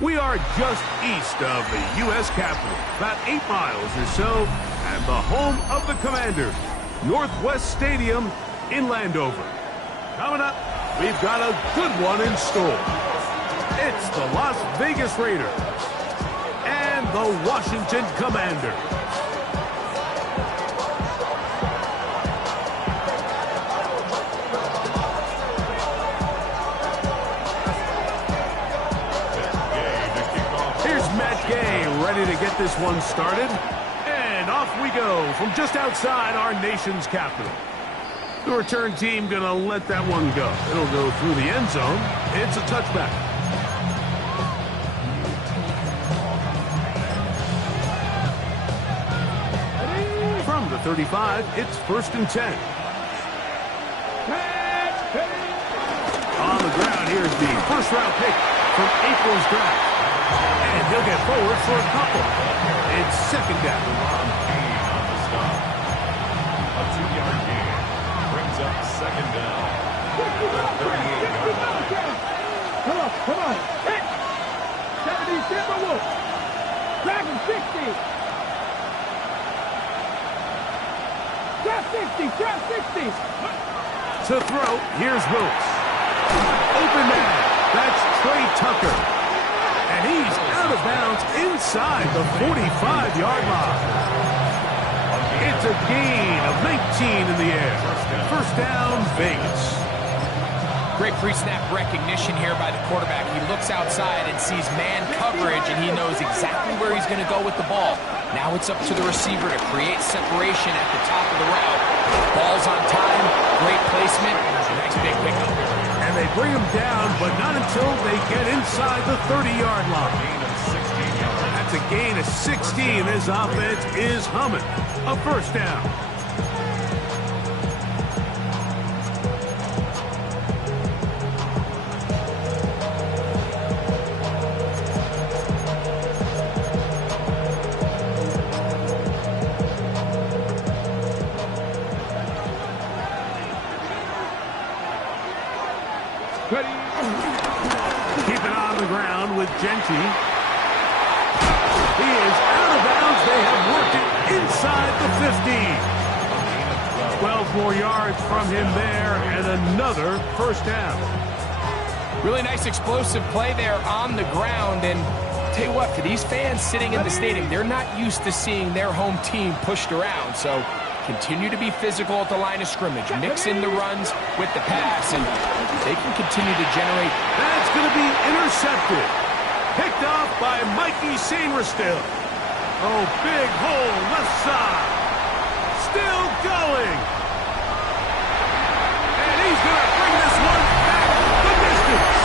We are just east of the U.S. Capitol, about 8 miles or so, and the home of the Commanders, Northwest Stadium in Landover. Coming up, we've got a good one in store. It's the Las Vegas Raiders and the Washington Commanders. Ready to get this one started. And off we go from just outside our nation's capital. The return team gonna let that one go. It'll go through the end zone. It's a touchback. From the 35, it's 1st and 10. On the ground, here's the first-round pick from April's draft. And he'll get forward for a couple. It's 2nd down. On the stop. A 2-yard gain brings up 2nd down. The 38-yard line. Come on. Hit. 70 Timberwolves. Grab him 60. Grab 60. To throw, here's Wilkes. Open man. That's Trey Tucker. And he's out of bounds inside the 45-yard line. It's a gain of 19 in the air. First down, Vegas. Great pre-snap recognition here by the quarterback. He looks outside and sees man coverage, and he knows exactly where he's going to go with the ball. Now it's up to the receiver to create separation at the top of the route. Ball's on time, great placement, nice big pickup. And they bring him down, but not until they get inside the 30-yard line. That's a gain of 16. This offense is humming. A first down. Keep it on the ground with Genty. He is out of bounds. They have worked it inside the 15. 12 more yards from him there, and another first down. Really nice explosive play there on the ground. And tell you what, for these fans sitting in the stadium, they're not used to seeing their home team pushed around. So continue to be physical at the line of scrimmage. Mix in the runs with the pass, and they can continue to generate. That's going to be intercepted. Picked off by Mikey Sainristil. Oh, big hole left side. Still going. And he's going to bring this one back the distance.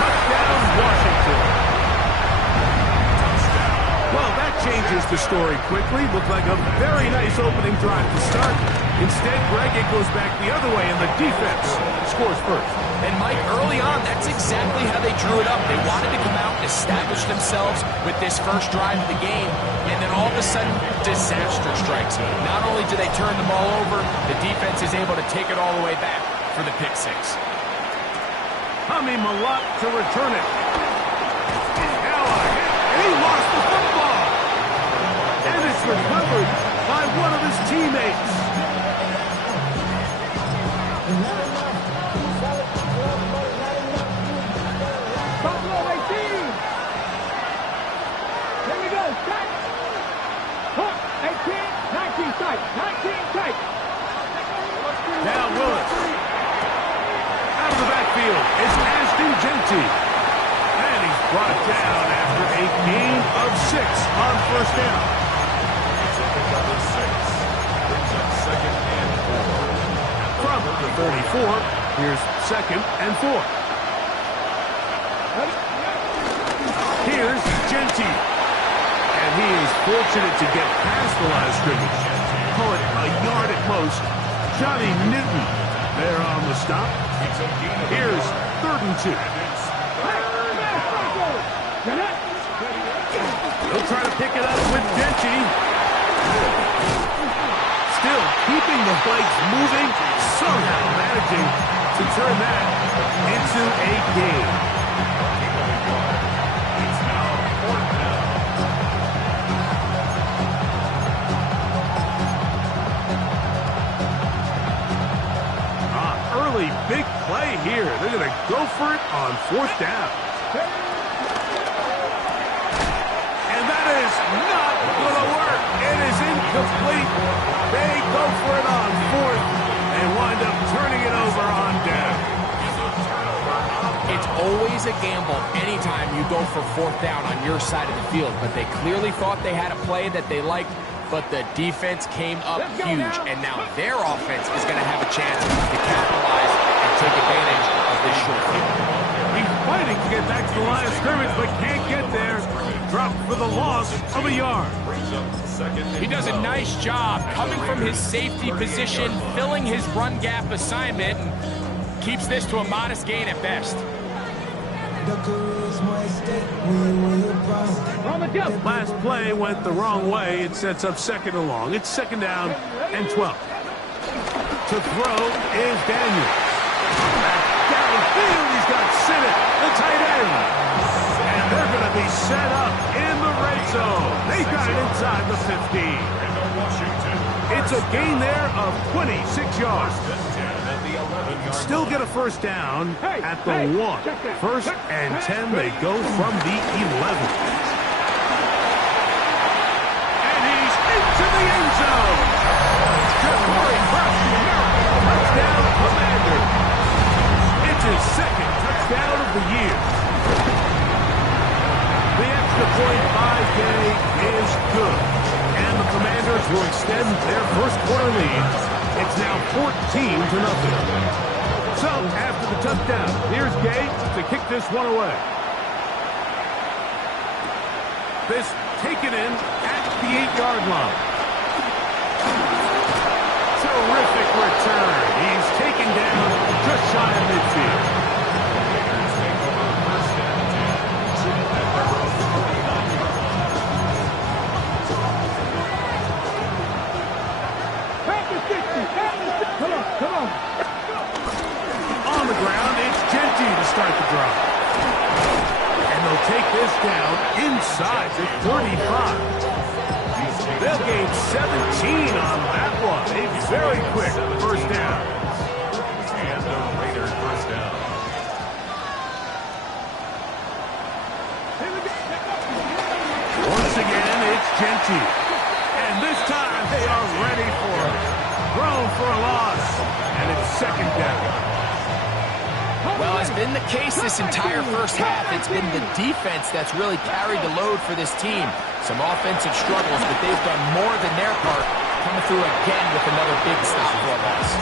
Touchdown, Washington. Well, that changes the story quickly. Looked like a very nice opening drive to start. Instead, Greg, it goes back the other way, and the defense scores first. And Mike, early on, that's exactly how they drew it up. They wanted to come out and establish themselves with this first drive of the game, and then all of a sudden, disaster strikes. Not only do they turn the ball over, the defense is able to take it all the way back for the pick six. Hami Malak to return it. Now a hit, and he lost the football. And it's recovered by one of his teammates. Now Willis. Out of the backfield is Ashton Genty. And he's brought down after a gain of 6 on first down. Number 6 brings up 2nd and 4. From the 34, here's 2nd and 4. Here's Genty. And he is fortunate to get past the line of scrimmage. Call it a yard at most. Johnny Newton there on the stop. Here's 3rd and 2. He'll try to pick it up with Genty. Still keeping the bikes moving, somehow managing to turn that into a game. go for it on 4th down. And that is not going to work. It is incomplete. They go for it on 4th and wind up turning it over on down. It's always a gamble anytime you go for 4th down on your side of the field, but they clearly thought they had a play that they liked, but the defense came up huge, and now their offense is going to have a chance to capitalize and take advantage of this short field. He's fighting to get back to the line of scrimmage, but can't get there. Dropped for the loss of a yard. He does a nice job coming from his safety position, filling his run gap assignment, and keeps this to a modest gain at best. Last play went the wrong way. It sets up 2nd and long. It's 2nd down and 12. To throw is Daniels. Downfield, he's got Sinnott, the tight end. And they're going to be set up in the red zone. They got it inside the 15. It's a gain there of 26 yards. Still get a 1st down at the 1. 1st and 10, they go from the 11. And he's into the end zone. Jabari across the America. Touchdown, Commander. It's his 2nd touchdown of the year. The extra point by Gay is good. And the Commanders will extend their 1st quarter lead. It's now 14-0. So, after the touchdown, here's Gay to kick this one away. This taken in at the 8-yard line. Terrific return. He's taken down just shy of midfield. Come on. On the ground, it's Genty to start the drive. And they'll take this down inside the 35. They'll gain 17 on that one. A very quick 1st down. And the Raiders 1st down. Once again, it's Genty. And this time, they are ready for it. Thrown for a loss. And it's 2nd down. Well, it's been the case this entire 1st half. It's been the defense that's really carried the load for this team. Some offensive struggles, but they've done more than their part, coming through again with another big stop for a loss.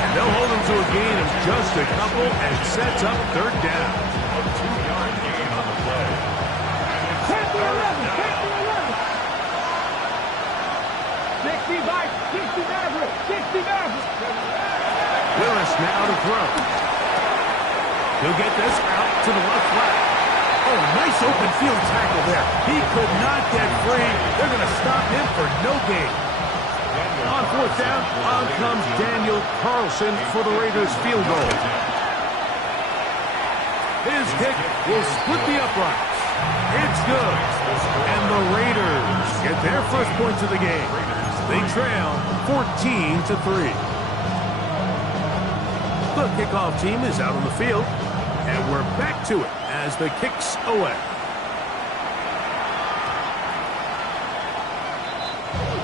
And they'll hold them to a gain of just a couple and sets up 3rd down. A 2-yard gain on the play. Take the 11. 60 Maverick. Willis now to throw. He'll get this out to the left flat. Oh, nice open field tackle there. He could not get free. They're going to stop him for no gain. On 4th down, on comes Daniel Carlson for the Raiders field goal. His kick will split the uprights. It's good. And the Raiders get their 1st points of the game. They trail 14-3. The kickoff team is out on the field, and we're back to it as the kick's away.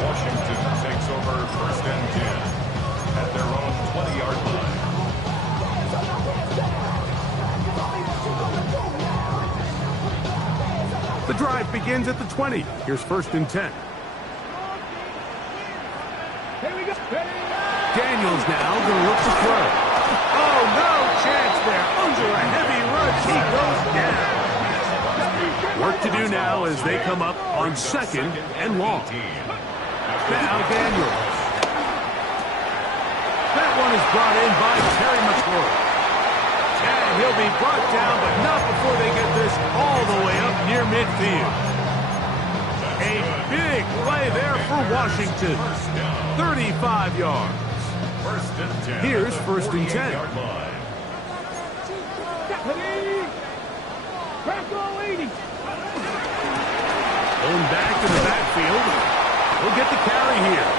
Washington takes over 1st and 10 at their own 20-yard line. The drive begins at the 20. Here's 1st and 10. Here we go. Daniels now going to look to throw. Oh, no chance there. Under a heavy rush, he goes down. Work to do now as they come up on 2nd and long. Now Daniels. That one is brought in by Terry McLaurin. And he'll be brought down, but not before they get this all the way up near midfield. A big play there for Washington. 35 yards. Here's 1st and 10. Going back to the backfield. He'll get the carry here.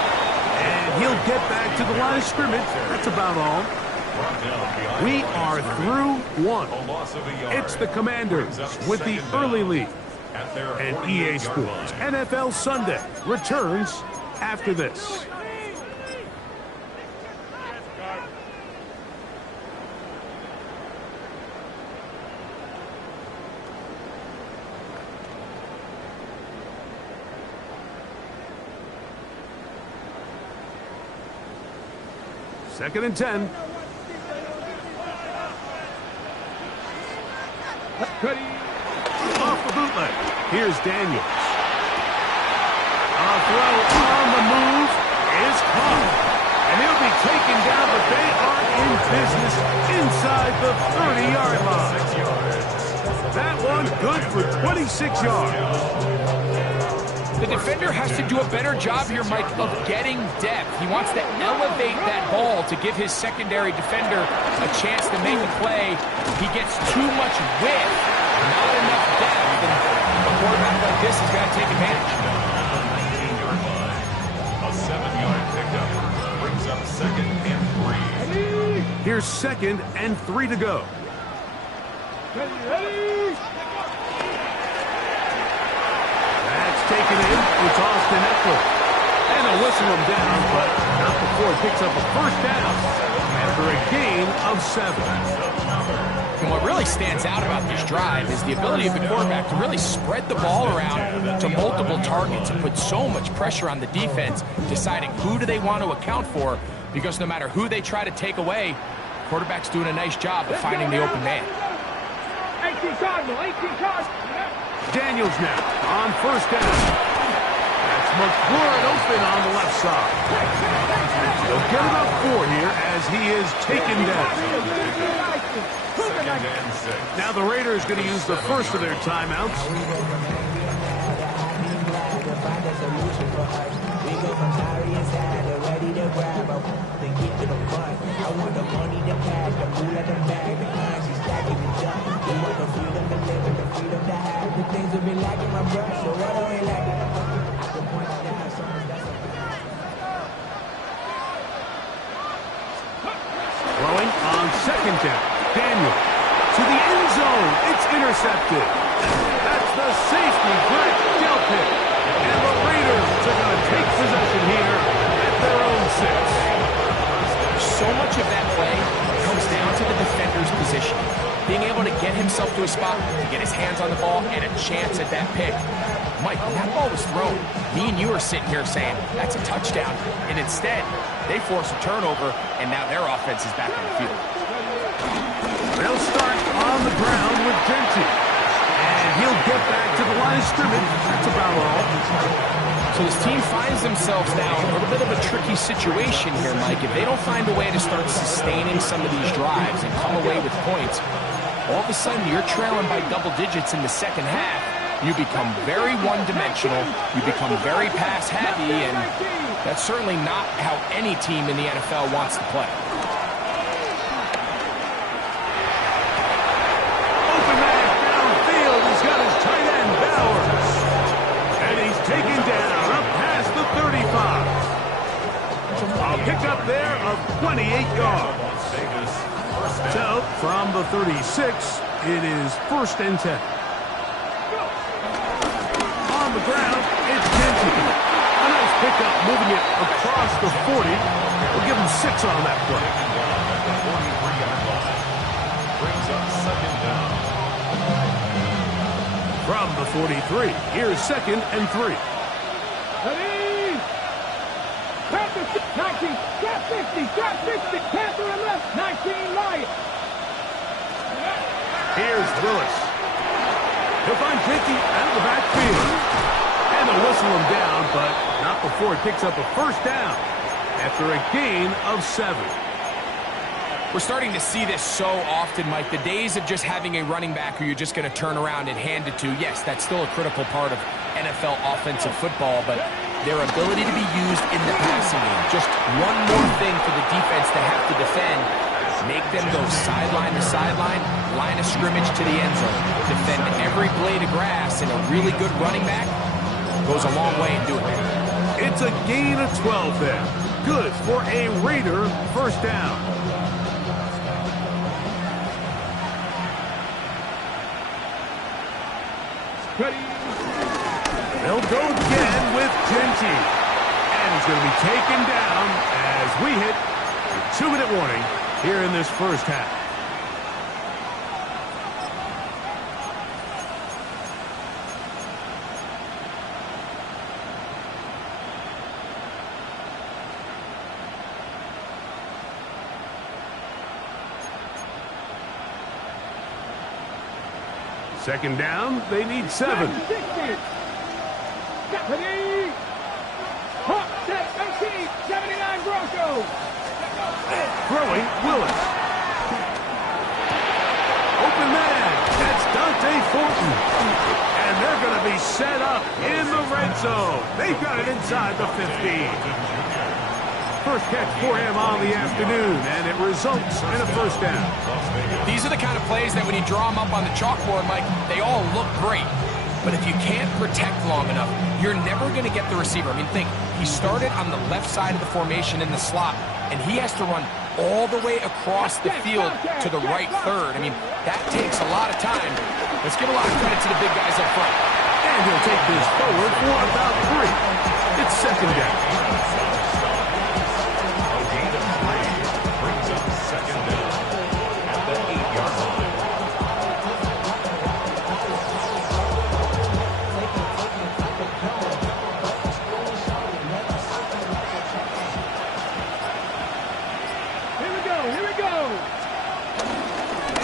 And he'll get back to the line of scrimmage. That's about all. We are through one. A loss of a yard. It's the Commanders with the early lead. And EA Sports NFL Sunday returns after this. Second and 10. Off the bootleg. Here's Daniels. A throw on the move is caught. And he'll be taken down, but they are in business inside the 30-yard line. That one good for 26 yards. The defender has to do a better job here, Mike, of getting depth. He wants to elevate that ball to give his secondary defender a chance to make a play. He gets too much width, not enough depth, and a quarterback like this has got to take advantage. A 7-yard pickup brings up second and 3. Here's second and 3 to go. Ready? Taken in, it's Austin Eckler. And they'll whistle him down, but not before he picks up a first down after a gain of 7. And what really stands out about this drive is the ability of the quarterback to really spread the ball around to multiple targets and put so much pressure on the defense, deciding who do they want to account for, because no matter who they try to take away, the quarterback's doing a nice job of finding the open man. 18 Cardinal, 18 Cardinal. Daniels now on first down. That's McLaurin open on the left side. They'll get about 4 here as he is taken down. Second and 6. Now the Raiders going to use the first of their timeouts. Throwing on second down. Daniel to the end zone. It's intercepted. That's the safety Greg Delpit. And the Raiders are going to take possession here at their own 6. So much of that play comes down to the defender's position. Being able to get himself to a spot, to get his hands on the ball, and a chance at that pick. Mike, when that ball was thrown, me and you are sitting here saying, that's a touchdown. And instead, they force a turnover, and now their offense is back on the field. They'll start on the ground with Genty. And he'll get back to the line of scrimmage. That's about all. So this team finds themselves now in a little bit of a tricky situation here, Mike. If they don't find a way to start sustaining some of these drives and come away with points, all of a sudden you're trailing by double digits in the second half. You become very one-dimensional, you become very pass-happy, and that's certainly not how any team in the NFL wants to play. Open man downfield. He's got his tight end, Bowers. And he's taken down up past the 35. A pickup there of 28 yards. So, from the 36, it is first and 10. On the ground, it's Genty. A nice pickup, moving it across the 40. We'll give him 6 on that play. Brings up second down. From the 43, here's second and 3. Ready? Panther 19, trap 50, trap 60, Panther and left, 19 Lion. Here's Willis. He'll find Genty out of the backfield. And they'll whistle him down, but not before he picks up a first down after a gain of 7. We're starting to see this so often, Mike. The days of just having a running back who you're just going to turn around and hand it to, yes, that's still a critical part of NFL offensive football, but their ability to be used in the passing game, just one more thing for the defense to have to defend, make them go sideline to sideline, line of scrimmage to the end zone, defend every blade of grass, and a really good running back goes a long way in doing it. It's a gain of 12 there. Good for a Raider first down. Ready. They'll go again with Genji. And he's going to be taken down as we hit a 2-minute warning here in this first half. Second down, they need 7. Ready. Hawk, set, 18, 79 Broncos. Throwing, Willis. Open man, that's Dante Thornton. And they're going to be set up in the red zone. They've got it inside the 15. First catch for him on the afternoon, and it results in a first down. These are the kind of plays that when you draw them up on the chalkboard, Mike, they all look great. But if you can't protect long enough, you're never going to get the receiver. I mean, think, he started on the left side of the formation in the slot, and he has to run all the way across the field to the right third. I mean, that takes a lot of time. Let's give a lot of credit to the big guys up front. And he'll take this forward for about 3. It's second down.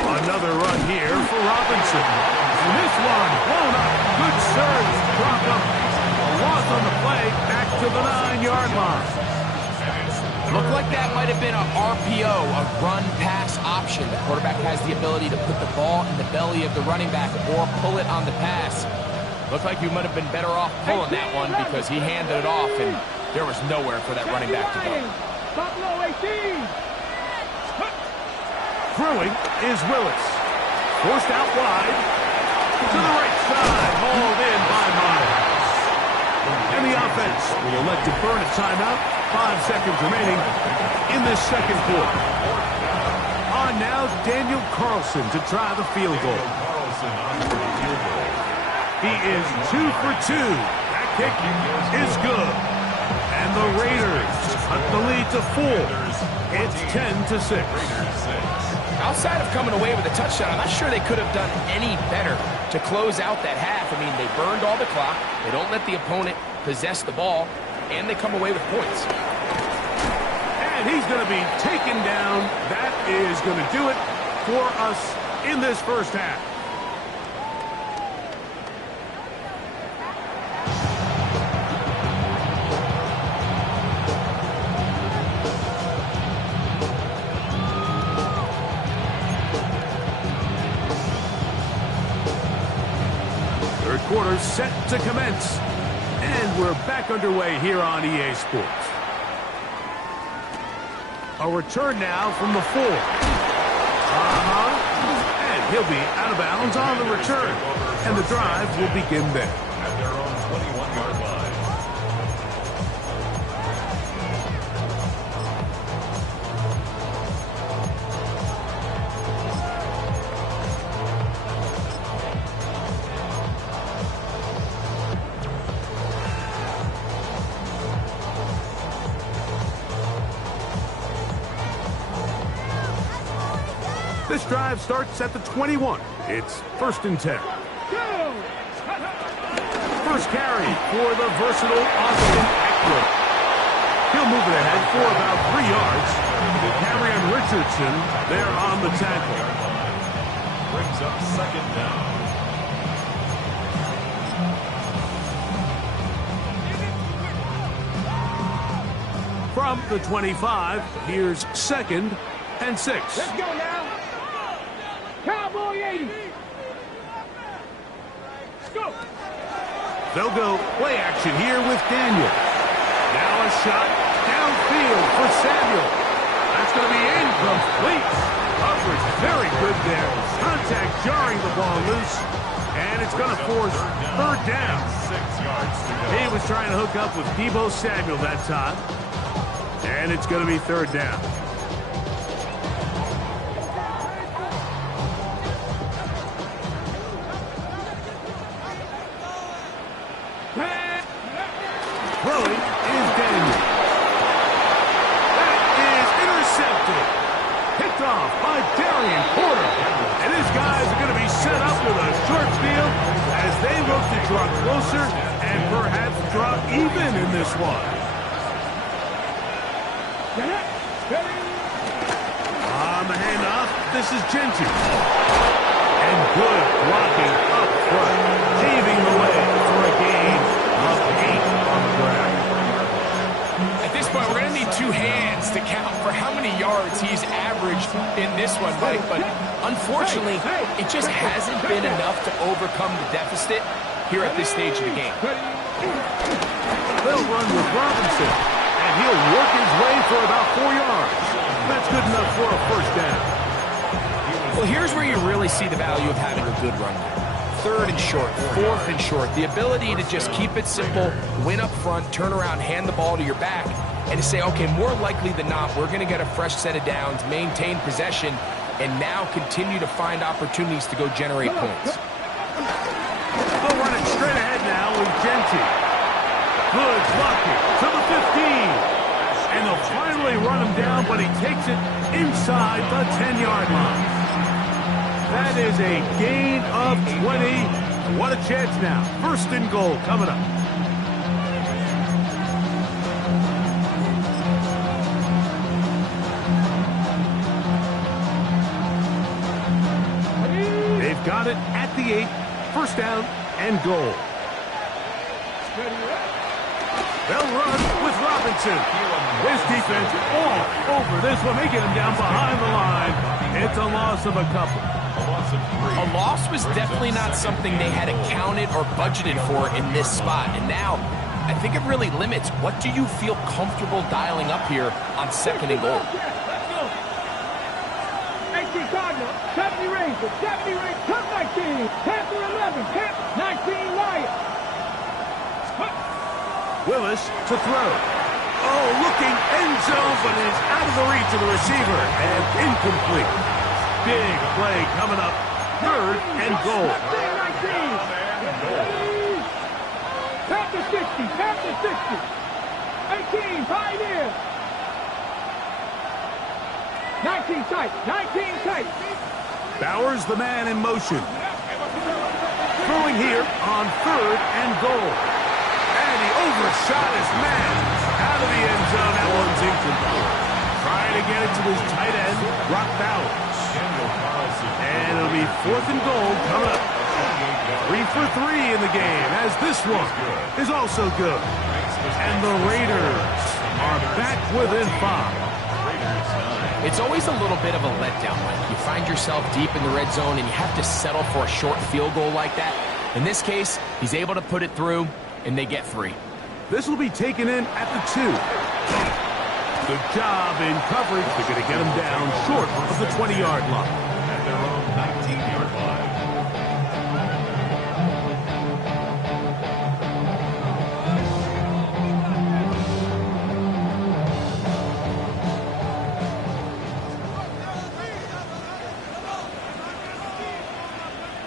Another run here for Robinson. And this one blown up. Good surge. Drop up. A loss on the play. Back to the 9-yard line. Looked like that might have been a RPO, a run-pass option. The quarterback has the ability to put the ball in the belly of the running back or pull it on the pass. Looked like you might have been better off pulling that one because he handed it off and there was nowhere for that running back to go. Buffalo 18. Throwing is Willis. Forced out wide. To the right side. Hauled in by Miles. And the offense will elect to burn a timeout. 5 seconds remaining in this second quarter. On now, Daniel Carlson to try the field goal. He is 2 for 2. That kick is good. And the Raiders cut the lead to 4. It's 10-6. Outside of coming away with a touchdown, I'm not sure they could have done any better to close out that half. I mean, they burned all the clock. They don't let the opponent possess the ball, and they come away with points. And he's going to be taken down. That is going to do it for us in this first half. Quarter set to commence. And we're back underway here on EA Sports. A return now from the 4. And he'll be out of bounds on the return. And the drive will begin there. At their own 21-yard line. This drive starts at the 21. It's 1st and 10. First carry for the versatile Austin Eckler. He'll move it ahead for about 3 yards. Harry and Richardson there on the tackle. Brings up second down. From the 25, here's 2nd and 6. Let's go now. Cowboy 80. Let's go. They'll go play action here with Daniel. Now a shot downfield for Samuel. That's going to be incomplete. Coverage very good there. Contact jarring the ball loose. And it's going to force 3rd down. 6 yards to go. He was trying to hook up with Deebo Samuel that time. And it's going to be 3rd down. hope to draw closer and perhaps draw even in this one. On the handoff, this is Genty. And good blocking up front, paving the way for a gain of 8 on the ground. At this point, we're going to need 2 hands to count for how many yards he's averaged in this one, Mike. But unfortunately, it just hasn't been enough to overcome the deficit here at this stage of the game. They'll run with Robinson, and he'll work his way for about 4 yards. That's good enough for a first down. Well, here's where you really see the value of having a good run. 3rd and short, 4th and short. The ability to just keep it simple, win up front, turn around, hand the ball to your back, and to say, okay, more likely than not, we're going to get a fresh set of downs, maintain possession, and now continue to find opportunities to go generate points. They'll run it straight ahead now with Genty. Good blocking to the 15. And they'll finally run him down, but he takes it inside the 10-yard line. That is a gain of 20. What a chance now. 1st and goal coming up. They've got it at the 8. 1st down and goal. They'll run with Robinson. His defense all over this one, making him down behind the line. It's a loss of a couple. A loss was definitely not something they had accounted or budgeted for in this spot. And now, I think it really limits what do you feel comfortable dialing up here on 2nd and goal. 18 Cardinal, 70 Rangers, 70 Rangers, top 19, Panther 11, Panther 19 Lions. Willis to throw. Oh, looking end zone, but it is out of the reach of the receiver and incomplete. Big play coming up. 3rd and goal. Panther 60, Panther 60. 18, Pioneer. 19 tight, 19 tight. Bowers the man in motion. Throwing here on 3rd and goal. And he overshot his man out of the end zone. That one's incomplete. Trying to get it to his tight end, Brock Bowers. And it'll be 4th and goal coming up. 3 for 3 in the game, as this one is also good. And the Raiders are back within 5. It's always a little bit of a letdown, Mike. You find yourself deep in the red zone and you have to settle for a short field goal like that. In this case, he's able to put it through, and they get 3. This will be taken in at the 2. Good job in coverage. They're going to get him down short of the 20-yard line. At their own 19-yard line.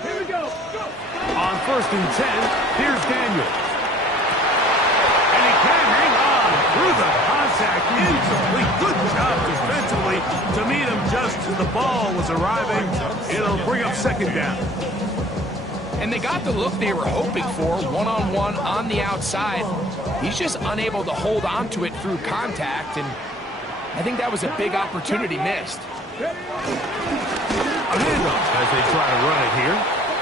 Here we go. On 1st and 10, here's Daniels. And he can hang on through the contact. Incomplete. Good job defensively to meet him just as the ball was arriving. It'll bring up 2nd down. And they got the look they were hoping for, one-on-one on the outside. He's just unable to hold on to it through contact, and I think that was a big opportunity missed. A handoff as they try to run it here.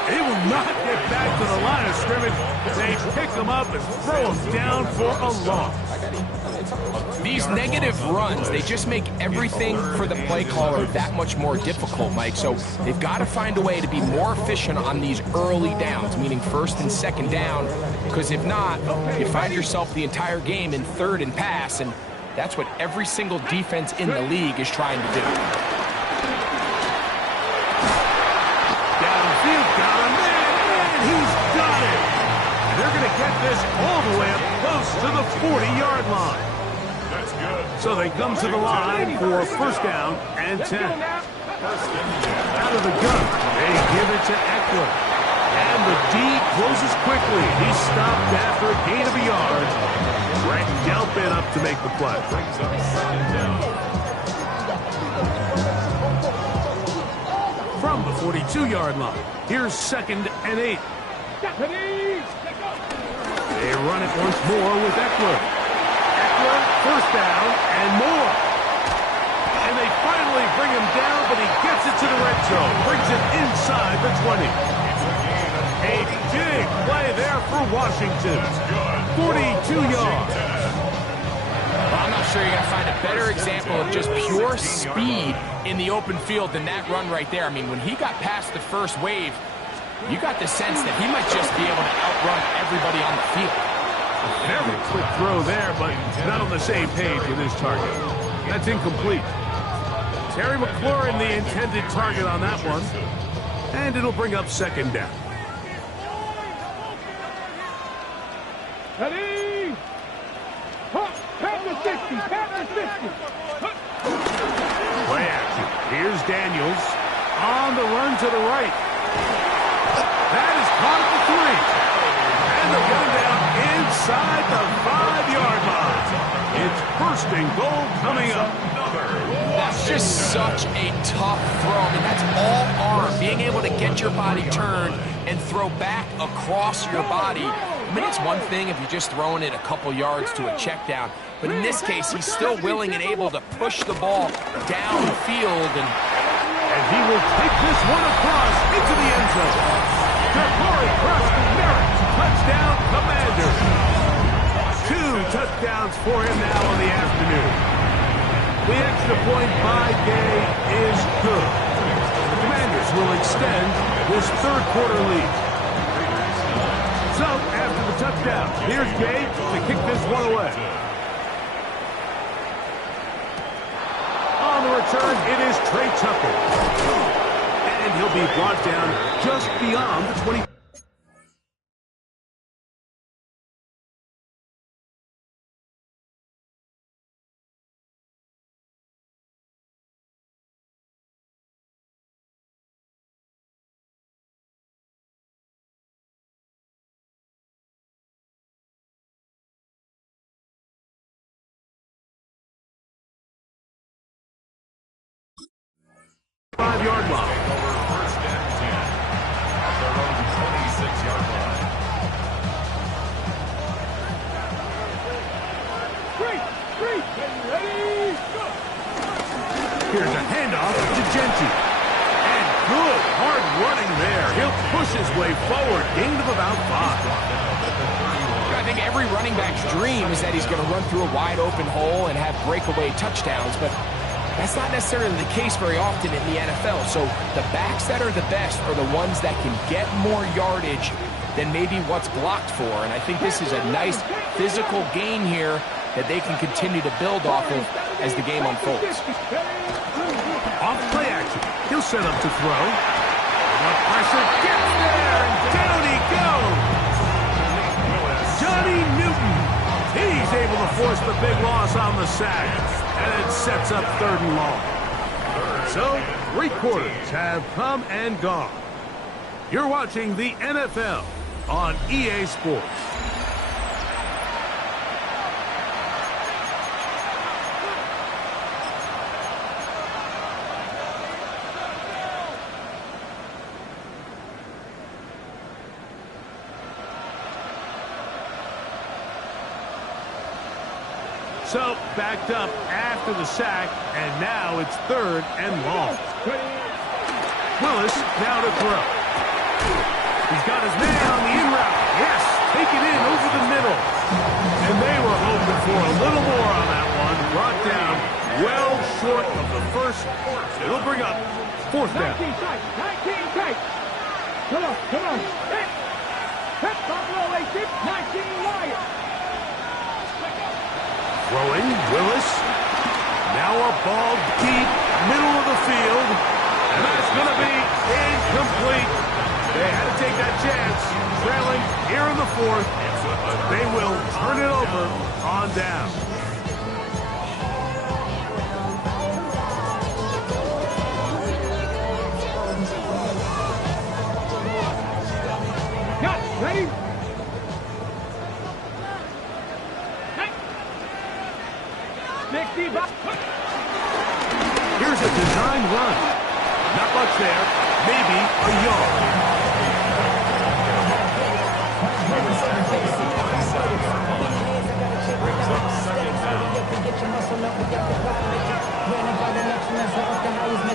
They will not get back to the line of scrimmage. They pick him up and throw him down for a loss. These negative runs, they just make everything for the play caller that much more difficult, Mike. So they've got to find a way to be more efficient on these early downs, meaning 1st and 2nd down, because if not, you find yourself the entire game in 3rd and pass, and that's what every single defense in the league is trying to do. Downfield, got him there, and he's got it. And they're going to get this all the way up close to the 40-yard line. That's good. So they come to the line for 1st down and 10. Out of the gun, they give it to Eckler. And the D closes quickly. He's stopped after a gain of a yard. Brett Delphin up to make the play. Brings up 2nd down. From the 42-yard line, here's 2nd and 8. Ready? They run it once more with Eckler. Eckler, first down, and more. And they finally bring him down, but he gets it to the red zone. Brings it inside the 20. A big play there for Washington. 42 yards. Well, I'm not sure you're going to find a better example of just pure speed in the open field than that run right there. I mean, when he got past the first wave, you got the sense that he might just be able to outrun everybody on the field. Very quick throw there, but not on the same page with his target. That's incomplete. Terry McLaurin, the intended target on that one. And it'll bring up second down. Ready? Pat the 60, pat the 50. Play action. Here's Daniels on the run to the right. That is caught at the 3. And they'll get him down inside the 5-yard line. It's first and goal coming up. That's just such a tough throw. I mean, that's all arm. Being able to get your body turned and throw back across your body. I mean, it's one thing if you're just throwing it a couple yards to a check down. But in this case, he's still willing and able to push the ball downfield. And he will take this one across into the end zone. Jabari Cross-Merritt, touchdown Commanders. 2 touchdowns for him now in the afternoon. The extra point by Gay is good. The Commanders will extend this third quarter lead. So, after the touchdown, here's Gay to kick this one away. On the return, it is Trey Tucker. And he'll be brought down just beyond the 20. Five-yard line. First and 10. At their own 26-yard line. Straight, ready, go. Here's a handoff to Genti. And good hard running there. He'll push his way forward. Gain of about 5. I think every running back's dream is that he's going to run through a wide open hole and have breakaway touchdowns, but that's not necessarily the case very often in the NFL. So the backs that are the best are the ones that can get more yardage than maybe what's blocked for. And I think this is a nice physical gain here that they can continue to build off of as the game unfolds. Off play action. He'll set up to throw. The pressure gets there, and down he goes. Johnny Newton. He's able to force the big loss on the sack. And it sets up third and long. So, 3 quarters have come and gone. You're watching the NFL on EA Sports. So, backed up after the sack, and now it's third and long. Willis now to throw. He's got his man on the in route. Yes, take it in over the middle. And they were hoping for a little more on that one. Brought down well short of the first. It'll bring up fourth down. 19 tight. Come on. Hit Buffalo 19 wide. Throwing, Willis. Now a ball deep, middle of the field. And that's going to be incomplete. They had to take that chance. Trailing here in the fourth. They will turn it over on down. Got ready. Here's a design run. Not much there. Maybe a yard.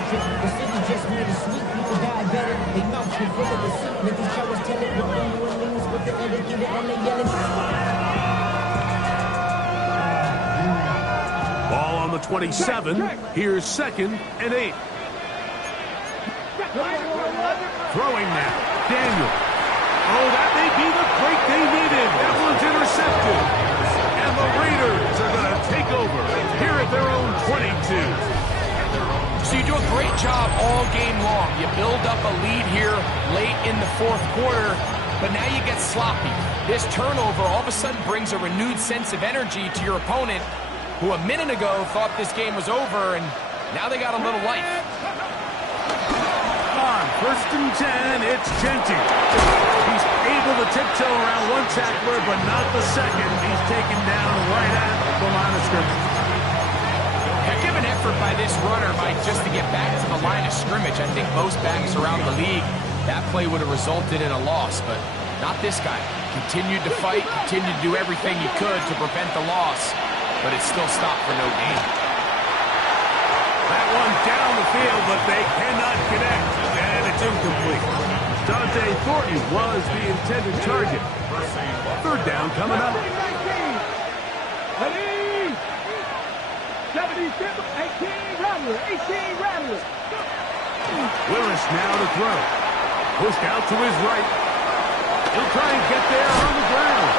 electric. The city just made it sweet. People diabetic. They mouths get full of the seat. Let these cowards tell it. With the New Orleans, with the educated and they yelling. Ball on the 27. Here's 2nd and 8. Throwing now. Daniel. Oh, that may be the break they needed. That one's intercepted. And the Raiders are going to take over here at their own 22. So you do a great job all game long. You build up a lead here late in the 4th quarter, but now you get sloppy. This turnover all of a sudden brings a renewed sense of energy to your opponent, who a minute ago thought this game was over, and now they got a little life. On 1st and 10, it's Genty. He's able to tiptoe around one tackler, but not the second. He's taken down right at the line of scrimmage. Heck of an effort by this runner, Mike, just to get back to the line of scrimmage. I think most backs around the league, that play would have resulted in a loss, but not this guy. Continued to fight, continued to do everything he could to prevent the loss, but it still stopped for no gain. That one down the field, but they cannot connect, and it's incomplete. Dante Thornton was the intended target. 3rd down coming up. 18 Rattler. Willis now to throw. Pushed out to his right. He'll try and get there on the ground.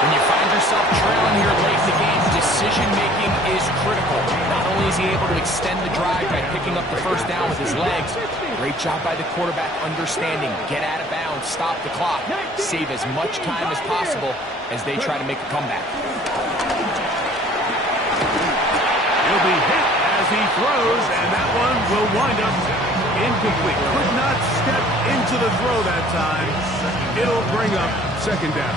When you find yourself trailing here late in the game, decision-making is critical. Not only is he able to extend the drive by picking up the 1st down with his legs, great job by the quarterback understanding, get out of bounds, stop the clock, save as much time as possible as they try to make a comeback. He'll be hit as he throws, and that one will wind up incomplete. Could not step into the throw that time. It'll bring up 2nd down.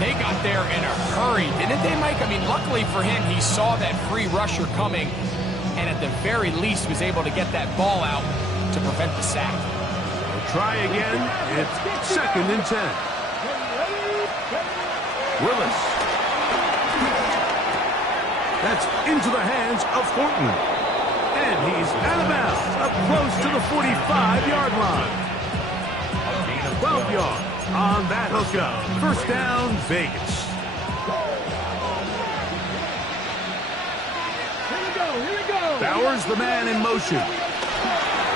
They got there in a hurry, didn't they, Mike? I mean, luckily for him, he saw that free rusher coming, and at the very least was able to get that ball out to prevent the sack. We'll try again. It's 2nd and 10. Willis. That's into the hands of Thornton. And he's out of bounds, up close to the 45-yard line. 12 yards on that hookup. 1st down, Vegas. Here we go. Bowers, the man in motion.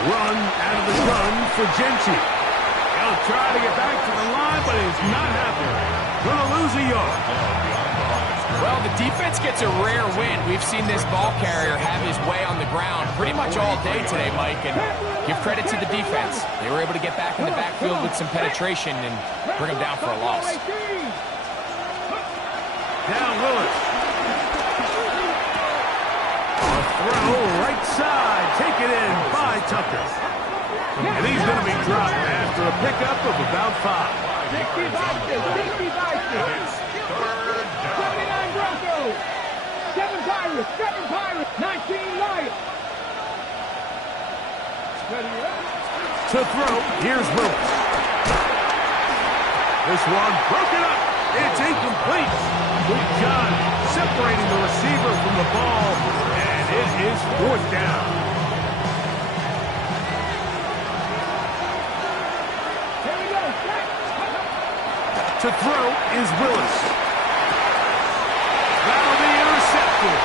Run out of the gun for Genty. He'll try to get back to the line, but it's not happening. Gonna lose a yard. Well, the defense gets a rare win. We've seen this ball carrier have his way on the ground pretty much all day today, Mike, and give credit to the defense. They were able to get back in the backfield with some penetration and bring him down for a loss. Now Willis. A throw right side. Taken in by Tucker. And he's going to be dropped after a pickup of about 5. 60 Vikings. 79 Broncos. 7 Pirates. 19 Lions. To throw, here's Willis. This one broken up. It's incomplete. Good job separating the receiver from the ball, and it is 4th down. Here we go. To throw is Willis. That'll be intercepted.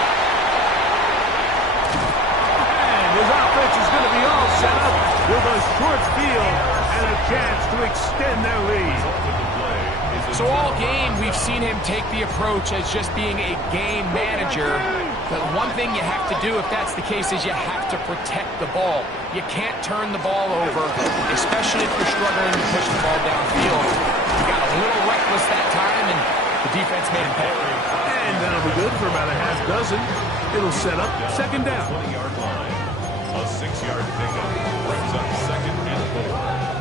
And his offense is going to be all set up with a short field and a chance to extend their lead. So all game, we've seen him take the approach as just being a game manager. But one thing you have to do, if that's the case, is you have to protect the ball. You can't turn the ball over, especially if you're struggling to push the ball downfield. He got a little reckless that time, and the defense made him pay. And that'll be good for about a half dozen. It'll set up 2nd down. 20-yard line. A 6-yard pickup brings up 2nd and 4.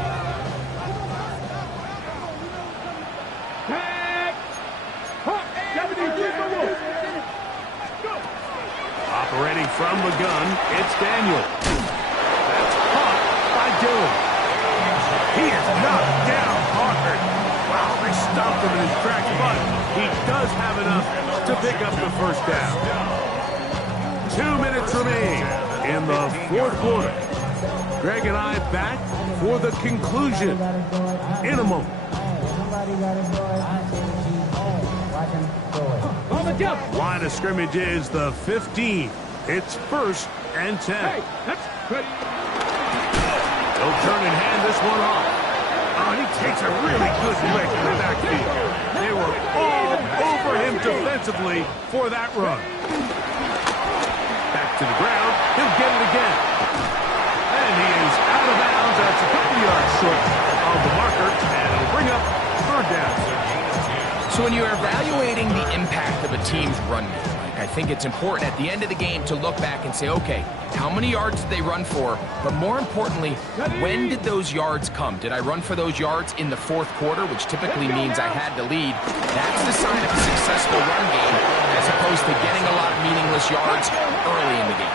Operating from the gun, it's Daniel. That's caught by Dillon. He is knocked down hard. Wow, they stopped him in his tracks, but he does have enough to pick up the 1st down. 2 minutes remain in the fourth quarter. Greg and I back for the conclusion in a moment. Line of scrimmage is the 15. It's 1st and 10. Hey, that's good. They'll turn and hand this one off. Oh, and he takes a really good lick in the backfield. They were all over him defensively for that run. Back to the ground. He'll get it again. And he is out of bounds. That's a couple yards short of the marker. And it'll bring up 3rd down. So when you're evaluating the impact of a team's run game, I think it's important at the end of the game to look back and say, okay, how many yards did they run for? But more importantly, when did those yards come? Did I run for those yards in the 4th quarter, which typically means I had to lead? That's the sign of a successful run game, as opposed to getting a lot of meaningless yards early in the game.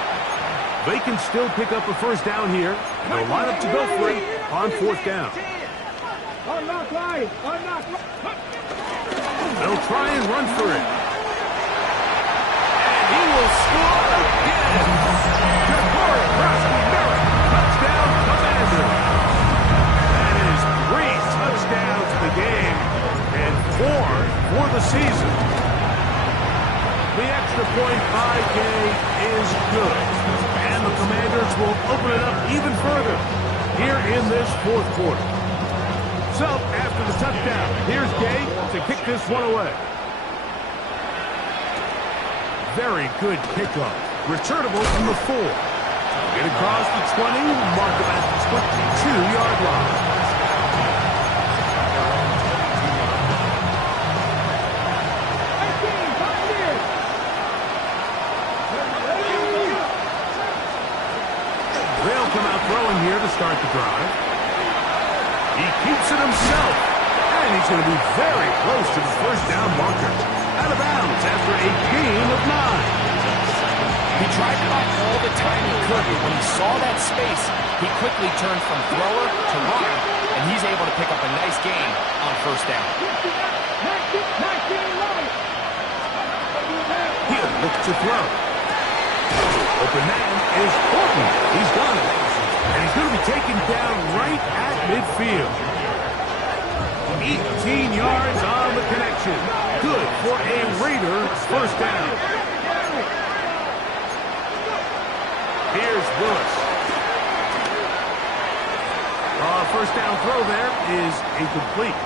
They can still pick up a 1st down here. They'll line up to go for it on 4th down. Unlock line. Unlock line. They'll try and run for it. And he will score again. Jabari Merritt, touchdown Commander. That is 3 touchdowns in the game and 4 for the season. The extra point by Gay is good. And the Commanders will open it up even further here in this 4th quarter. So, after the touchdown, here's Gay to kick this one away. Very good kickoff. Returnable from the 4. Get across the 20, mark him at the 22-yard line. They'll come out throwing here to start the drive. He keeps it himself, and he's going to be very close to the 1st down marker. Out of bounds after a gain of 9. He tried it off all the time he could, but when he saw that space, he quickly turned from thrower to runner, and he's able to pick up a nice gain on 1st down. He'll look to throw. Open man is Horton. He's got it. And he's going to be taken down right at midfield. 18 yards on the connection. Good for a Raider 1st down. Here's Willis. 1st down throw there is incomplete.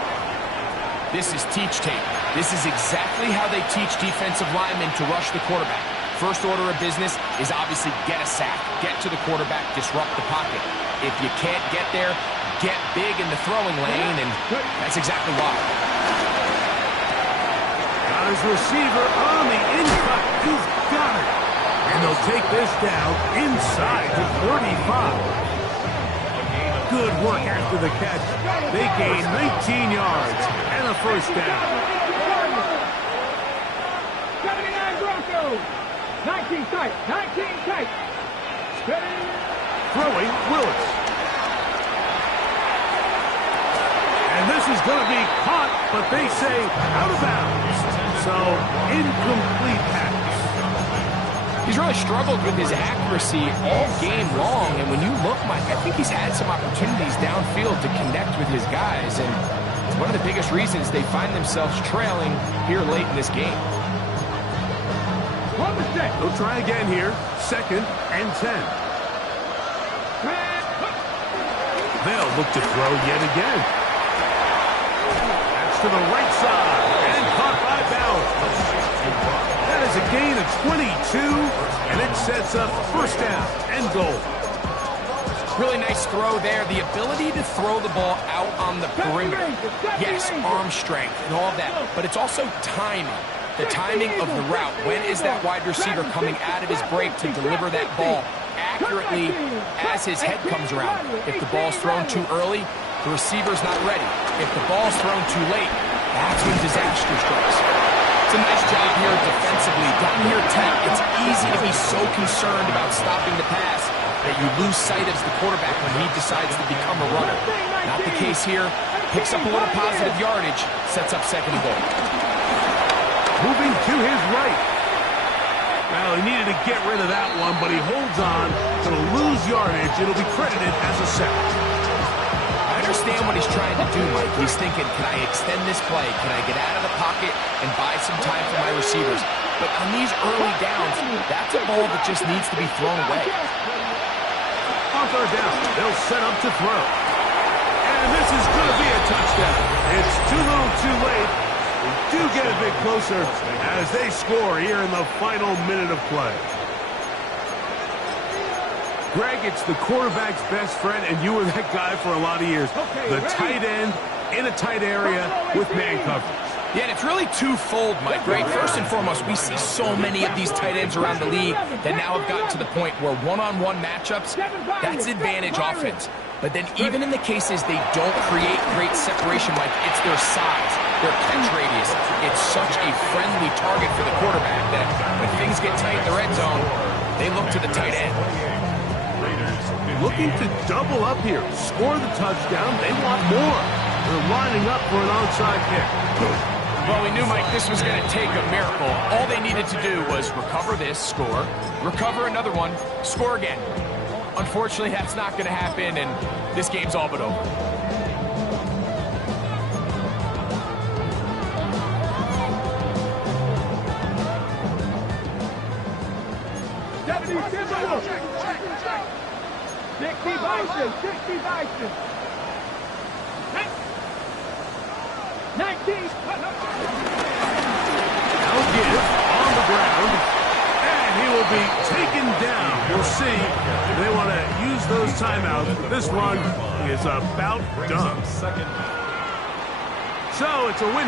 This is teach tape. This is exactly how they teach defensive linemen to rush the quarterback. First order of business is obviously get a sack, get to the quarterback, disrupt the pocket. If you can't get there, get big in the throwing lane, and that's exactly why. Got his receiver on the in-cut. He's got it. And they'll take this down inside the 35. Good work after the catch. They gain 19 yards and a 1st down. 79 Broncos. 19 tight. 19 tight. Steady. Throwing Willis. And this is going to be caught, but they say out of bounds. So, incomplete pass. He's really struggled with his accuracy all game long, and when you look, Mike, I think he's had some opportunities downfield to connect with his guys, and it's one of the biggest reasons they find themselves trailing here late in this game. They'll try again here. 2nd and 10. They'll look to throw yet again. That's to the right side and caught by Bauer. That is a gain of 22, and it sets up 1st down and goal. Really nice throw there. The ability to throw the ball out on the perimeter. Yes, arm strength and all that, but it's also timing. The timing of the route. When is that wide receiver coming out of his break to deliver that ball accurately as his head comes around? If the ball's thrown too early, the receiver's not ready. If the ball's thrown too late, that's when disaster strikes. It's a nice job here defensively. Down here tight, it's easy to be so concerned about stopping the pass that you lose sight of the quarterback when he decides to become a runner. Not the case here. Picks up a little positive yardage, sets up 2nd and goal. Moving to his right. Well, he needed to get rid of that one, but he holds on. Going to lose yardage. It'll be credited as a sack. I understand what he's trying to do, Mike. He's thinking, can I extend this play? Can I get out of the pocket and buy some time for my receivers? But on these early downs, that's a ball that just needs to be thrown away. On third down, they'll set up to throw. And this is going to be a touchdown. It's too little too late. They do get a bit closer as they score here in the final minute of play. Greg, it's the quarterback's best friend, and you were that guy for a lot of years. The tight end in a tight area with man coverage. Yeah, and it's really twofold, Mike, right? First and foremost, we see so many of these tight ends around the league that now have gotten to the point where one-on-one matchups, that's advantage offense. But then even in the cases they don't create great separation, Mike, it's their size, their catch radius. It's such a friendly target for the quarterback that when things get tight in the red zone, they look to the tight end. Looking to double up here, score the touchdown. They want more. They're lining up for an onside kick. Well, we knew, Mike, this was going to take a miracle. All they needed to do was recover this, score, recover another one, score again. Unfortunately, that's not going to happen, and this game's all but over. Now give on the ground, and he will be taken down. We'll see if they want to use those timeouts. This one is about done. So it's a win.